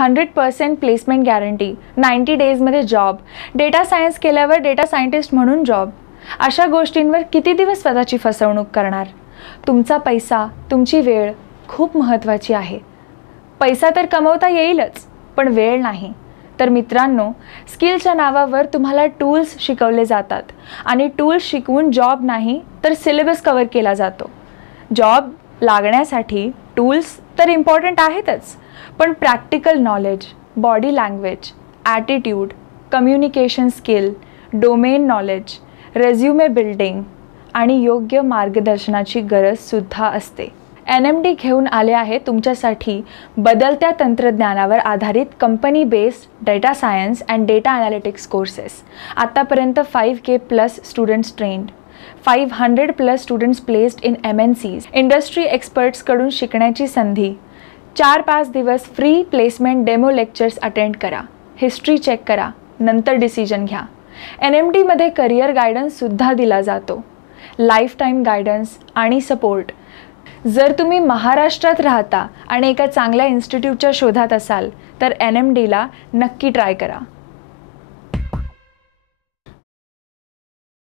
100% placement guarantee, 90 डेजमध्ये job, data science केल्यावर data scientist म्हणून जॉब. अशा गोष्टींवर किती दिवस स्वतःची फसवणूक करणार? तुमचा पैसा, तुमची वेळ खूप महत्त्वाची आहे. पैसा तर कमवता येईलच, पण वेळ नाही. तर मित्रांनो, स्किलच्या नावावर तुम्हाला टूल्स शिकवले जातात आणि टूल्स शिकवून जॉब नाही तर सिलेबस कव्हर केला जातो. जॉब लागण्यासाठी टूल्स तर इम्पॉर्टंट आहेतच, पण practical knowledge, body language, attitude, communication skill, domain knowledge, resume building आणि योग्य मार्गदर्शनाची गरजसुद्धा असते. NMD घेऊन आले आहे तुमच्यासाठी बदलत्या तंत्रज्ञानावर आधारित company based data science and data analytics courses. आत्तापर्यंत 5K+ students trained, 500+ students placed in MNCs, industry एक्सपर्ट्सकडून शिकण्याची संधी. 4-5 दिवस free placement demo lectures attend करा, हिस्ट्री चेक करा, नंतर डिसिजन घ्या. NMDमध्ये करिअर गायडन्ससुद्धा दिला जातो, लाईफ टाईम गायडन्स आणि सपोर्ट. जर तुम्ही महाराष्ट्रात राहता आणि एका चांगल्या इन्स्टिट्यूटच्या शोधात असाल तर NMDला नक्की ट्राय करा.